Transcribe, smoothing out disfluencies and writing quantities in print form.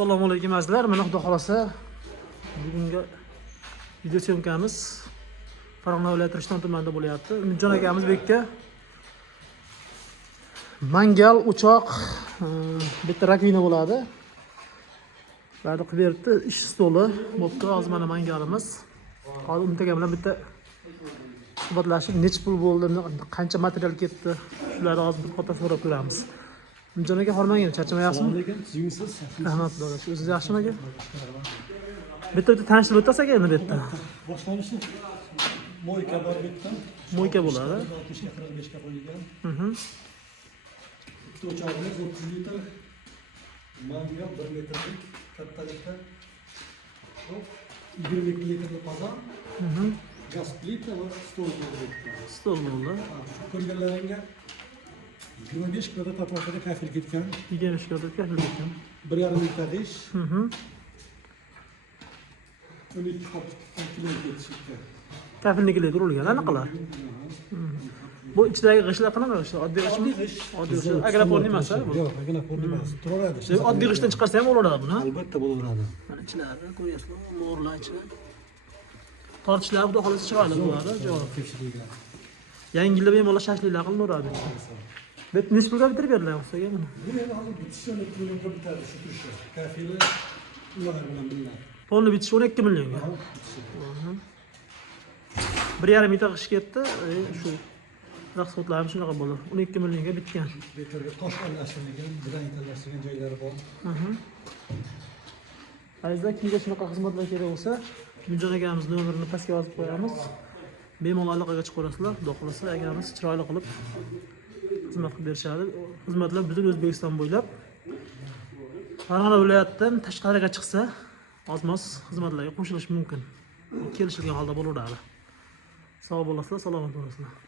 Assalomu alaykum azizlar. Mana xudo xolasa bugungi video syomkamiz Farg'ona viloyati Rishton tumanida bo'lyapti. Umidjon akamiz bu yerga mangal, o'choq, bitta rakvina bo'ladi. Bari qilib beribdi, ish stoli bo'pti. Hozir mana mangalimiz. Hozir Umid aka bilan bitta suhbatlashib, necha pul bo'ldi, qancha material ketdi, shularni hozir bir qota so'rab ko'ramiz. Umidjon aka, hormanglar, charchamayapsizmi? Sizmisiz? Rahmat xudoga. O'zingiz yaxshimi aka? Bitta tanishtirib o'tasiz aka endi bu yerda. Boshlanishi moyka bor bitta. Moyka bo'ladi. 60 ga 45 ga qo'yilgan. Bitta o'chog'imiz 30 litr. Mangal 1 metrlik kattalikda. 20 litrli qozon. Gaz plita va stol bo'ldi. Stol bo'ldi. Ko'rganlaringga 25 kvadrat atrofida kafil ketgan. 25 kvadrat kafil ketgan. 1,5 litr ish. 12 qop kilo ketishdi. Kafilnikilar qurilgan, anaqalar. Bu ichidagi g'ishtlar qanaqa g'isht? Oddiy g'ishtmi? Oddiy g'isht. Agroporni emas, bu. Yo'q, agroporni emas. Turadi. Oddiy g'ishtdan chiqarsa ham bo'laveradi buni. Albatta bo'laveradi. Mana ichlari ko'ryapsizmi? Mo'rlar ichida. Tortishlari xudo xolasa chiroyli bo'ladi, javob. Tekshirilgan. Yangilab bemalol shashliklar qilinaveradi. Bet necha pulga bitirib berdilar o'xshaga buni? Bu endi hozir bitishdan pulga bitadi shu turishi. Kafili ular bilan birga. Ponni bitishi 12 millionga. 1,5 metr g'isht ketdi. Shu rasxodlar shunaqa bo'ldi. 12 millionga bitgan. Bekorga tosh aralashtirilgan, granit aralashtirilgan joylari bor. Azizlar, kimga shunaqa xizmatlar kerak bo'lsa, Umidjon akamiz nomerini pastga yozib qo'yamiz. Bemalol aloqaga chiqaverasizlar. Xudo xolasa akamiz chiroyli qilib xizmat qilib berishadi. Xizmatlar butun O'zbekiston bo'ylab. Farg'ona viloyatidan tashqariga chiqsa, ozmos xizmatlarga qo'shilish mumkin. Kelishilgan holda bo'laveradi. Sog' bo'lasizlar, salomat bo'lasizlar.